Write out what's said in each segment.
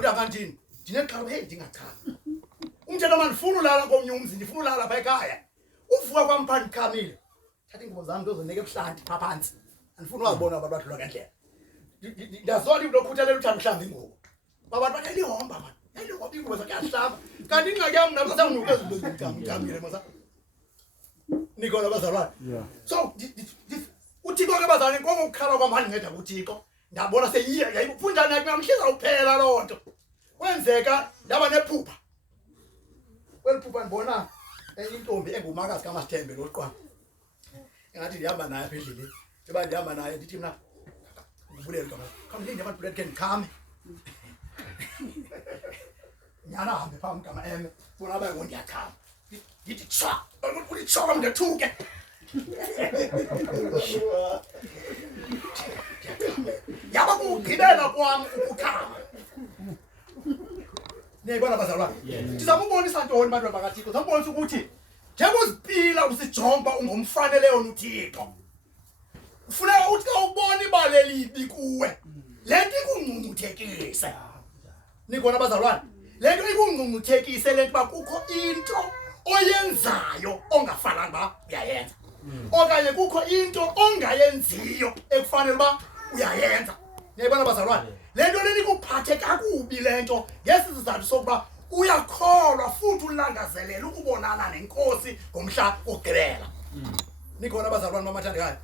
kodwa kanti ndineqala hey ndingakhala umthetho mandifuna ulala komnye umzi ndifuna ulala lapha ekhaya uvuka kwampha ndikhamile thatha ingubo zami ndozonika ebuhlanti pha phansi andifuna ukubona abantu badlula ngendlela ndazola into okhuthalela uthanda uhlamba ingubo babantu bathi lihomba man ayilihomba ingubo zakhe yahlamba kanti ingxaki yami nabo sanginuka ezinto ezinkamile masa Nicola bazalwane so uThixo ke bazalwane konke ukukhala kwamanje ngeda kuThixo ndabona seyiya yayifunda nayo ngamhliza uphela lonto kwenzeka ndaba nephupha kweliphupha ndibona intombi engumakazi kaMasithembe loqwa engathi ndihamba naye apha endleleni eba ndihamba naye ndithi mina ngibulele kama khawulinde abantu buleke ndikhame nyana hambe phambi kama eme bona abaye ngondiyakhama ngithi cha uthi cha ngethuke yaba kugibela kwami ukukhama niyibona bazalwane sizama ukubonisa ntoni abantu bakaThixo sambonisa ukuthi njengozipila usijomba ungomfaneleyo uThixo ufuna uthi awubona ibale libi kuwe lento ikungcungcuthekise nikona bazalwane lento ikungcungcuthekise lento bakukho into oyenzayo ongafananga uyayenza okanye kukho into ongayenziyo ekufanele ba uyayenza niyibona bazalwane lento leni kuphathe kakubi lento ngesizathu sokuba uyakholwa futhi ulangazelela ukubonana nenkosi ngomhla ogqibela nikhona bazalwane bamathandekayo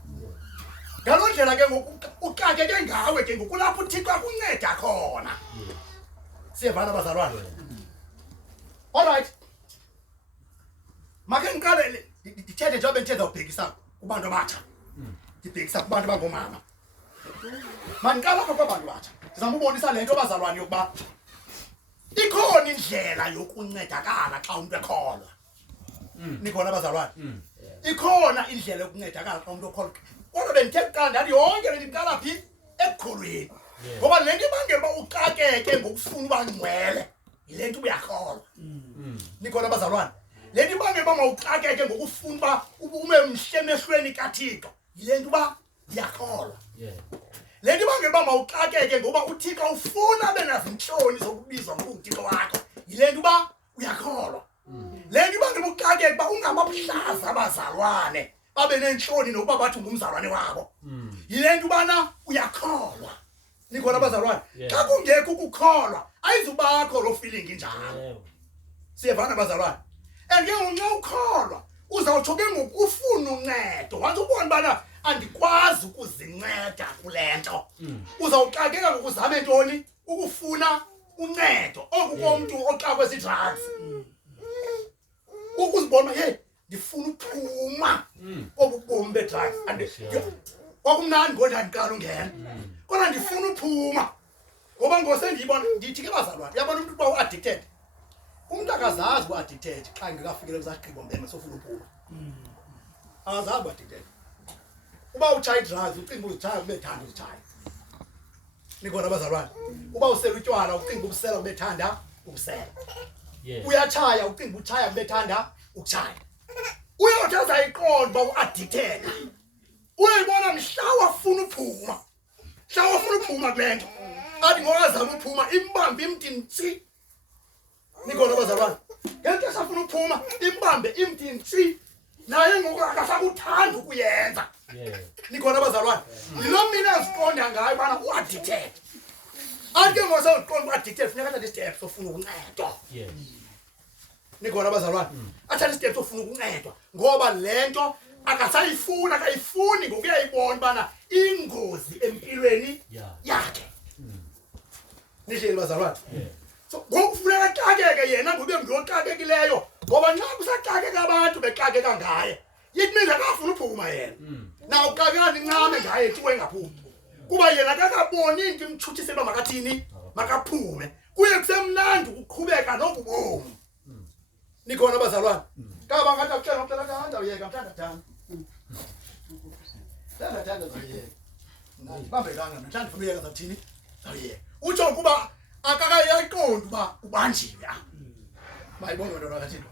ngaloo ndlela ke uxakeke ngawe ke ngokulapho uThixo akunceda khona siyevana bazalwane alright make ngiqale ndithethe njengoba ndithetha ubhekisa kubantu abatsha ndibhekisa kubantu abangomama mandiqala apha kwabantu batsha sizama ubonisa lento bazalwane yokuba ikhona indlela yokuncedakala xa umuntu ekholwa nikhona bazalwane ikhona indlela yokuncedakala xa umuntu ekholwa kodwa bendithe kuqala ndathi yonke le ndiqala phi ekukholweni ngoba le nto ibangela uba uxakeke ngokufuna uba ngcwele yile nto uyakholwa nikhona bazalwane le nto ibangela uba mawuxakeke ngokufuna uba ubume mhle emehlweni kaThixo yile nto uba uyakholwa le nto ibangela uba mawuxakeke ngoba uThixo ufuna abe nazintloni zokubizwa ngokuThixo wakho yile nto uba uyakholwa le nto ibangela uxakeke uba ungamabuhlaza abazalwane babe nenhloni nokuba bathi ngumzalwane wabo yile nto ubana uyakholwa nikhona abazalwane xa kungekho ukukholwa ayizubakho lo feeling njalo siyevana abazalwane and ke nxa ukholwa uzawutsho ke ngoku ufuna uncedo wathi ubona ubana andikwazi ukuzinceda kule nto uzawuxakeka ngokuzame ntoni ukufuna uncedo oku komuntu oxakwe zii-drugs ukuzibona hey ndifuna ukuphuma obubomi be-drugs kwakumnandi ngoda ndiqala ungena kodwa ndifuna uphuma ngoba ngosendiyibona ndithi ke bazalwane yabona umuntu uba u-addicted umuntu akazazi u-addicted xa ngekafikele kuzagqibo mbene sofuna uphuma akazazi u-addicted uba utshaya i-drugs ucinga uzitshaya kube thanda uzitshaya nikhona abazalwane uba usela utywala ucinga ubusela kube thanda ubusela uyatshaya ucinga utshaya kube thanda ukutshaya uyothi azayiqonda uba u-addicted uyayibona mhla wafuna uphuma kule nto athi ngokazama uphuma imbambe imdintsi nikhona abazalwane ngento esafuna uphuma imbambe imdintsi naye ngoku akasakuthanda ukuyenza nikhona abazalwane yilo mina eziqonda ngayo ubana u-addicted athi ke ngosawuqonda u-addicted funeka athathe istep sofuna ukuncedwa nikhona abazalwane athathe istep sofuna ukuncedwa ngoba le nto akasayifuna akayifuni ngokuyayibona ubana ingozi empilweni yakhe nihleli bazalwane so ngokufuneka axakeke yena ngube ngiyoxakekileyo ngoba nxa kusaxakeka abantu bexakeka ngaye yithi mina akafuna uphuma yena na uxakeka nincame ngaye thiwe engaphumi kuba yena akakaboni into imthuthise uba makathini makaphume kuye kusemnandi ukuqhubeka nobubomi nikhona abazalwane kaba ngathi akuxela ngomntana kanti awuyeka mthandathanda thandathanda zawuyeka bambekanga mhlawumbe ufuna uyeka zathini zawuyeka utsho ukuba akakayayiqondi uba ubanjiwe mayibonge ntona kaThixo